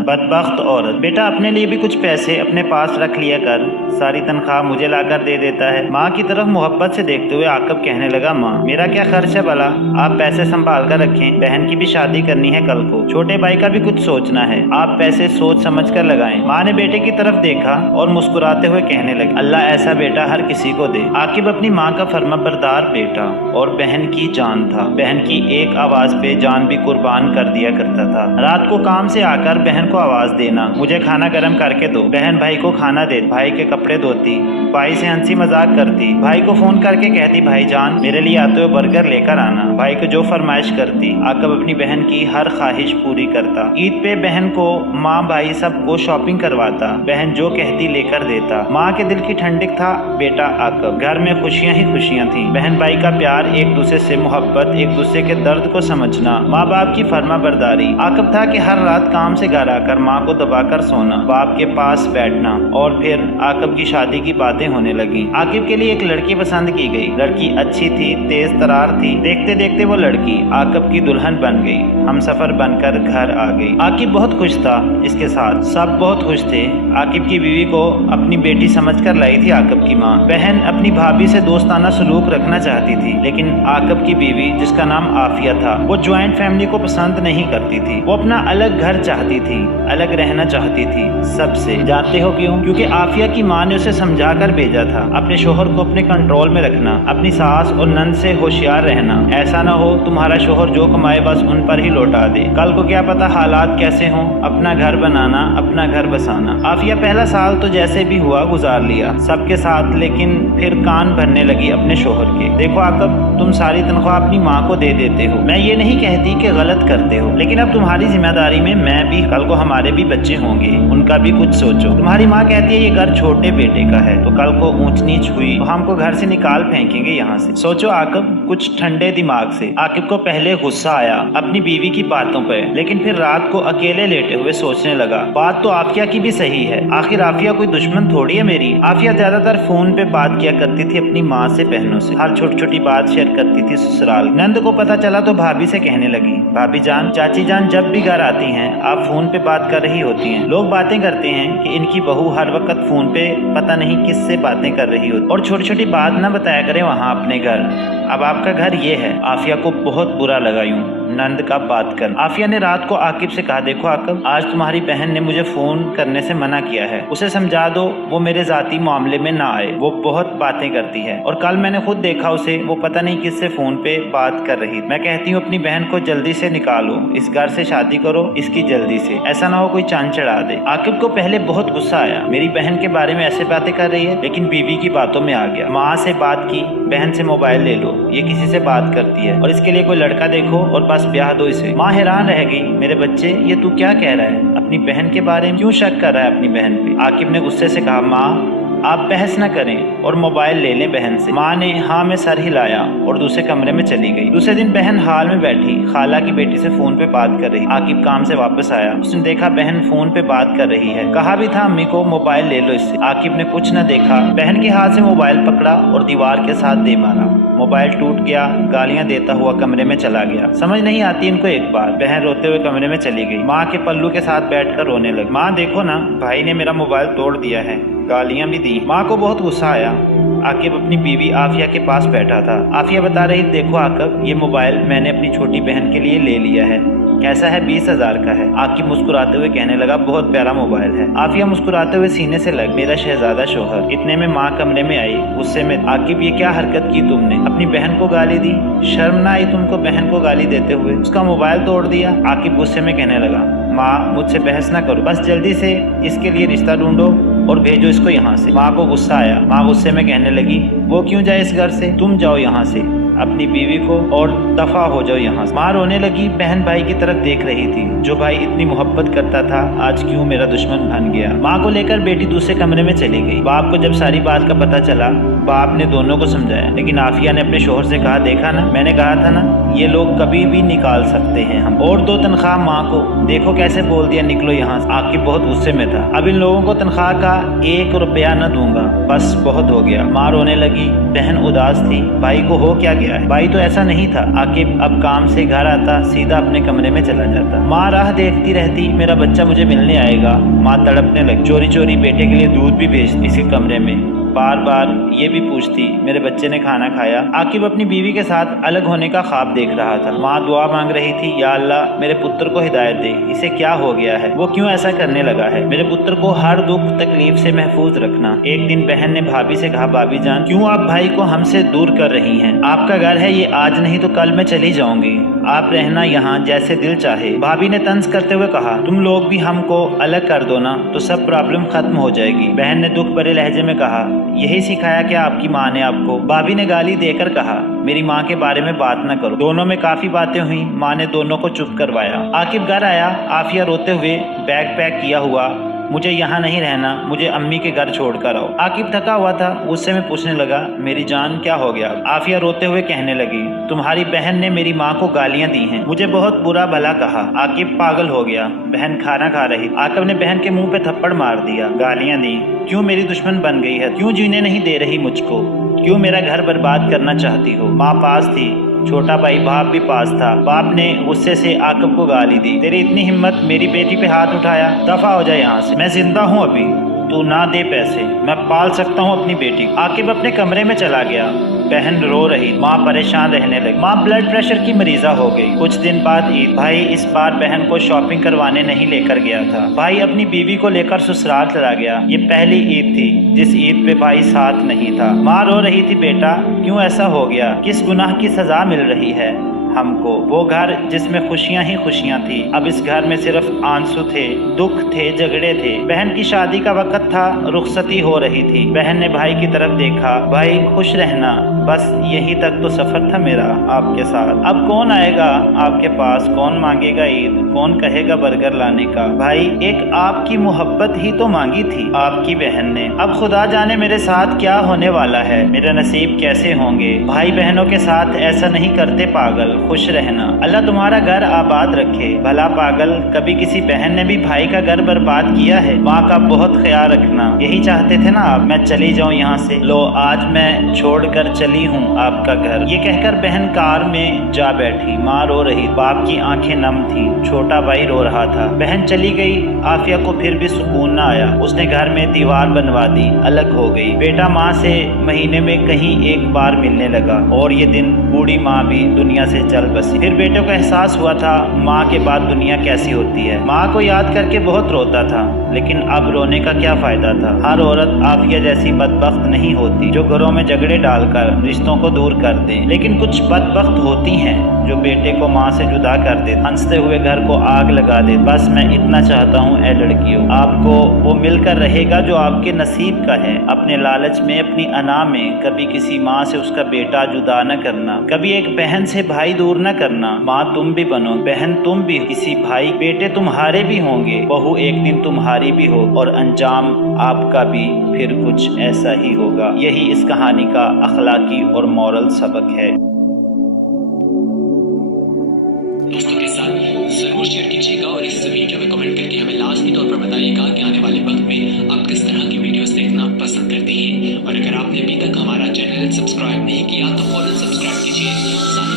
बर्तन। बदबख्त औरत। बेटा अपने लिए भी कुछ पैसे अपने पास रख लिया कर, सारी तनख्वाह मुझे लाकर दे देता है। माँ की तरफ मोहब्बत से देखते हुए आकब कहने लगा, माँ मेरा क्या खर्च है भला, आप पैसे संभाल कर रखें, बहन की भी शादी करनी है कल को, छोटे भाई का भी कुछ सोचना है, आप पैसे सोच समझ कर लगाएं। माँ ने बेटे की तरफ देखा और मुस्कुराते हुए कहने लगी, अल्लाह ऐसा बेटा हर किसी को दे। आकिब अपनी माँ का फर्माबरदार बेटा और बहन की जान था। बहन की एक आवाज पे जान भी कुर्बान कर दिया करता था। रात को काम से आकर बहन को आवाज देना, मुझे खाना गर्म करके दो। बहन भाई को खाना दे, भाई के कपड़े धोती, भाई से हंसी मजाक करती, भाई को फोन करके कहती, भाईजान मेरे लिए आते हुए बर्गर लेकर आना। भाई को जो फरमाइश करती। आकब अपनी बहन की हर ख्वाहिश पूरी करता। ईद पे बहन को माँ भाई सबको शॉपिंग करवाता। बहन जो कहती लेकर देता। माँ के दिल की ठंडक था बेटा आकब। घर में खुशियाँ ही खुशियाँ थी। बहन भाई का प्यार, एक दूसरे से मोहब्बत, एक दूसरे के दर्द को समझना, माँ बाप की फर्मा बरदारी। आकब था कि हर रात काम से घर आकर माँ को दबाकर सोना, बाप के पास बैठना। और फिर आकब की शादी की बातें होने लगी। आकिब के लिए एक लड़की पसंद की गई। लड़की अच्छी थी, तेज तरार थी। देखते देखते वो लड़की आकब की दुल्हन बन गई, हमसफर बनकर घर आ गई। आकिब बहुत खुश था, इसके साथ सब बहुत खुश थे। आकिब की बीवी को अपनी बेटी समझकर लाई थी आकब की माँ। बहन अपनी भाभी से दोस्ताना सलूक रखना चाहती थी, लेकिन आकब की बीवी जिसका नाम आफिया था, वो ज्वाइंट फैमिली को पसंद नहीं करती थी। वो अपना अलग घर चाहती थी, अलग रहना चाहती थी सबसे। जानते हो क्यों? क्योंकि आफिया की माँ ने उसे समझा कर भेजा था, अपने शोहर को अपने कंट्रोल में रखना, अपनी सास और नंद से होशियार रहना। ऐसा ना हो तुम्हारा शोहर जो कमाए बस उन पर ही लौटा दे, कल को क्या पता हालात कैसे हों। अपना घर बनाना, अपना घर बसाना। आफिया पहला साल तो जैसे भी हुआ गुजार लिया सबके साथ, लेकिन फिर कान भरने लगी अपने शोहर के। देखो आकब, तुम सारी तनख्वाह अपनी माँ को दे देते हो, मैं ये नहीं कहती कि गलत करते हो, लेकिन अब तुम्हारी जिम्मेदारी में मैं भी, कल को हमारे भी बच्चे होंगे, उनका भी कुछ सोचो। तुम्हारी माँ कहती है ये घर छोटे बेटे का है, तो कल को ऊंच नीच हुई तो हमको घर से निकाल फेंकेंगे यहाँ से। सोचो आकब कुछ ठंडे दिमाग से। आकिब को पहले गुस्सा आया अपनी बीवी की बातों पर, लेकिन फिर रात को अकेले लेटे हुए सोचने लगा, बात तो आफिया की भी सही है, आखिर आफिया कोई दुश्मन थोड़ी है मेरी। आफिया ज्यादातर फोन पे बात किया करती थी अपनी माँ से, बहनों से, हर छोटी छोटी बात शेयर करती थी ससुराल। नंद को पता चला तो भाभी से कहने लगी, भाभी जान, चाची जान जब भी घर आती हैं आप फोन पे बात कर रही होती हैं, लोग बातें करते हैं कि इनकी बहू हर वक्त फोन पे पता नहीं किससे बातें कर रही होती, और छोटी छोटी बात ना बताया करें वहाँ अपने घर। अब आपका घर ये है। आफिया को बहुत बुरा लगा यूं नंद का बात कर। आफिया ने रात को आकिब से कहा, देखो आकिब, आज तुम्हारी बहन ने मुझे फोन करने से मना किया है, उसे समझा दो वो मेरे जाती मामले में ना आए, वो बहुत बातें करती है, और कल मैंने खुद देखा उसे, वो पता नहीं किससे फोन पे बात कर रही। मैं कहती हूँ अपनी बहन को जल्दी से निकालो, इस घर से शादी करो इसकी जल्दी से, ऐसा ना हो कोई चांद चढ़ा दे। आकिब को पहले बहुत गुस्सा आया, मेरी बहन के बारे में ऐसे बातें कर रही है, लेकिन बीवी की बातों में आ गया। माँ से बात की, बहन से मोबाइल ले लो, ये किसी से बात करती है, और इसके लिए कोई लड़का देखो और बस ब्याह दो इसे। माँ हैरान रह गई, मेरे बच्चे ये तू क्या कह रहा है, अपनी बहन के बारे में क्यों शक कर रहा है अपनी बहन पे। आकिब ने गुस्से से कहा, माँ आप बहस न करें और मोबाइल ले लें बहन से। माँ ने हाँ में सर हिलाया और दूसरे कमरे में चली गई। दूसरे दिन बहन हाल में बैठी खाला की बेटी से फोन पे बात कर रही। आकिब काम से वापस आया, उसने देखा बहन फोन पे बात कर रही है। कहा भी था अम्मी को मोबाइल ले लो इससे। आकिब ने कुछ न देखा, बहन के हाथ से मोबाइल पकड़ा और दीवार के साथ दे मारा। मोबाइल टूट गया, गालियां देता हुआ कमरे में चला गया। समझ नहीं आती इनको एक बार। बहन रोते हुए कमरे में चली गई। माँ के पल्लू के साथ बैठकर रोने लगी। माँ देखो ना, भाई ने मेरा मोबाइल तोड़ दिया है, गालियां भी दी। माँ को बहुत गुस्सा आया। आकिब अपनी बीवी आफिया के पास बैठा था। आफिया बता रही, देखो आकिब, ये मोबाइल मैंने अपनी छोटी बहन के लिए ले लिया है। कैसा है? 20,000 का है। आकिब मुस्कुराते हुए कहने लगा, बहुत प्यारा मोबाइल है। आफिया मुस्कुराते हुए सीने से लग, मेरा शहजादा शोहर। इतने में माँ कमरे में आई गुस्से में। आकिब ये क्या हरकत की तुमने, अपनी बहन को गाली दी, शर्म ना आई तुमको बहन को गाली देते हुए, उसका मोबाइल तोड़ दिया। आकिब गुस्से में कहने लगा, माँ मुझसे बहस ना करो, बस जल्दी से इसके लिए रिश्ता ढूंढो और भेजो इसको यहाँ से। माँ को गुस्सा आया। माँ गुस्से में कहने लगी, वो क्यों जाए इस घर से, तुम जाओ यहाँ से अपनी बीवी को और दफा हो जाओ यहाँ से। माँ रोने लगी, बहन भाई की तरफ देख रही थी, जो भाई इतनी मोहब्बत करता था आज क्यों मेरा दुश्मन बन गया। माँ को लेकर बेटी दूसरे कमरे में चली गई। बाप को जब सारी बात का पता चला, बाप ने दोनों को समझाया, लेकिन आफिया ने अपने शोहर से कहा, देखा ना, मैंने कहा था ना, ये लोग कभी भी निकाल सकते हैं हम। और 2 तनख्वाह माँ को, देखो कैसे बोल दिया, निकलो यहाँ से। आकिब बहुत गुस्से में था, अब इन लोगों को तनख्वाह का 1 रुपया न दूंगा, बस बहुत हो गया। माँ रोने लगी, बहन उदास थी, भाई को हो क्या गया। गया है। भाई तो ऐसा नहीं था। आकिब अब काम से घर आता सीधा अपने कमरे में चला जाता। माँ राह देखती रहती, मेरा बच्चा मुझे मिलने आएगा। माँ तड़पने लगी, चोरी चोरी बेटे के लिए दूध भी भेजती इसके कमरे में। बार बार ये भी पूछती मेरे बच्चे ने खाना खाया। आकिब अपनी बीवी के साथ अलग होने का ख्वाब देख रहा था। माँ दुआ मांग रही थी, या अल्लाह मेरे पुत्र को हिदायत दे, इसे क्या हो गया है, वो क्यों ऐसा करने लगा है, मेरे पुत्र को हर दुख तकलीफ से महफूज रखना। एक दिन बहन ने भाभी से कहा, भाभी जान क्यों आप भाई को हमसे दूर कर रही हैं? आपका घर है ये, आज नहीं तो कल मैं चली जाऊंगी, आप रहना यहाँ जैसे दिल चाहे। भाभी ने तंज करते हुए कहा, तुम लोग भी हमको अलग कर दो ना तो सब प्रॉब्लम खत्म हो जाएगी। बहन ने दुख भरे लहजे में कहा, यही सिखाया क्या आपकी माँ ने आपको? भाभी ने गाली देकर कहा, मेरी माँ के बारे में बात न करो। दोनों में काफी बातें हुई। माँ ने दोनों को चुप करवाया। आकिब घर आया, आफिया रोते हुए बैग पैक किया हुआ, मुझे यहाँ नहीं रहना, मुझे अम्मी के घर छोड़कर आओ। आकिब थका हुआ था, उससे मैं पूछने लगा, मेरी जान क्या हो गया? आफिया रोते हुए कहने लगी, तुम्हारी बहन ने मेरी माँ को गालियाँ दी हैं, मुझे बहुत बुरा भला कहा। आकिब पागल हो गया। बहन खाना खा रही। आकिब ने बहन के मुंह पे थप्पड़ मार दिया। गालियाँ दी? क्यों मेरी दुश्मन बन गई है? क्यों जीने नहीं दे रही मुझको? क्यों मेरा घर बर्बाद करना चाहती हो? माँ पास थी, छोटा भाई बाप भी पास था। बाप ने गुस्से से आकिब को गाली दी, तेरी इतनी हिम्मत, मेरी बेटी पे हाथ उठाया, दफा हो जाए यहाँ से, मैं जिंदा हूँ अभी, तू ना दे पैसे, मैं पाल सकता हूँ अपनी बेटी। आकिब अपने कमरे में चला गया। बहन रो रही, माँ परेशान रहने लगी। माँ ब्लड प्रेशर की मरीजा हो गई। कुछ दिन बाद ईद। भाई इस बार बहन को शॉपिंग करवाने नहीं लेकर गया था। भाई अपनी बीवी को लेकर ससुराल चला गया। ये पहली ईद थी जिस ईद पे भाई साथ नहीं था। माँ रो रही थी, बेटा क्यों ऐसा हो गया, किस गुनाह की सजा मिल रही है हमको? वो घर जिसमें खुशियां ही खुशियां थी, अब इस घर में सिर्फ आंसू थे, दुख थे, झगड़े थे। बहन की शादी का वक्त था, रुखसती हो रही थी। बहन ने भाई की तरफ देखा, भाई खुश रहना, बस यही तक तो सफर था मेरा आपके साथ, अब कौन आएगा आपके पास, कौन मांगेगा ईद, कौन कहेगा बर्गर लाने का? भाई एक आपकी मोहब्बत ही तो मांगी थी आपकी बहन ने, अब खुदा जाने मेरे साथ क्या होने वाला है, मेरे नसीब कैसे होंगे। भाई बहनों के साथ ऐसा नहीं करते पागल, खुश रहना, अल्लाह तुम्हारा घर आबाद रखे। भला पागल, कभी किसी बहन ने भी भाई का घर बर्बाद किया है? माँ का बहुत ख्याल रखना, यही चाहते थे ना आप मैं चली जाऊँ यहाँ से, लो आज मैं छोड़कर चली हूँ आपका घर। ये कहकर बहन कार में जा बैठी। माँ रो रही, बाप की आंखें नम थी, छोटा भाई रो रहा था। बहन चली गई। आफिया को फिर भी सुकून न आया। उसने घर में दीवार बनवा दी, अलग हो गई। बेटा माँ से महीने में कहीं एक बार मिलने लगा और ये दिन बूढ़ी माँ भी दुनिया से चल बसी। फिर बेटे को एहसास हुआ था माँ के बाद दुनिया कैसी होती है। माँ को याद करके बहुत रोता था, लेकिन अब रोने का क्या फायदा था। हर औरत आफिया जैसी बदबख्त नहीं होती जो घरों में झगड़े डालकर रिश्तों को दूर कर दे, लेकिन कुछ बदबख्त होती हैं जो बेटे को माँ से जुदा कर दे, हंसते हुए घर को आग लगा दे। बस मैं इतना चाहता हूँ ए लड़कियों, आपको वो मिलकर रहेगा जो आपके नसीब का है। अपने लालच में, अपनी अना में कभी किसी माँ से उसका बेटा जुदा न करना, कभी एक बहन से भाई दूर न करना। माँ तुम भी बनो, बहन तुम भी, किसी भाई बेटे तुम्हारे भी होंगे, बहू एक दिन तुम्हारी भी हो और अंजाम आपका भी फिर कुछ ऐसा ही होगा। यही इस कहानी का अखलाकी और मॉरल सबक है। दोस्तों के साथ जरूर शेयर कीजिएगा और इस वीडियो में कमेंट करके हमें लाजमी तौर पर बताइएगा कि आने वाले वक्त में आप किस तरह की वीडियोस देखना पसंद करते हैं। और अगर आपने अभी तक हमारा चैनल सब्सक्राइब नहीं किया तो फौरन सब्सक्राइब कीजिए।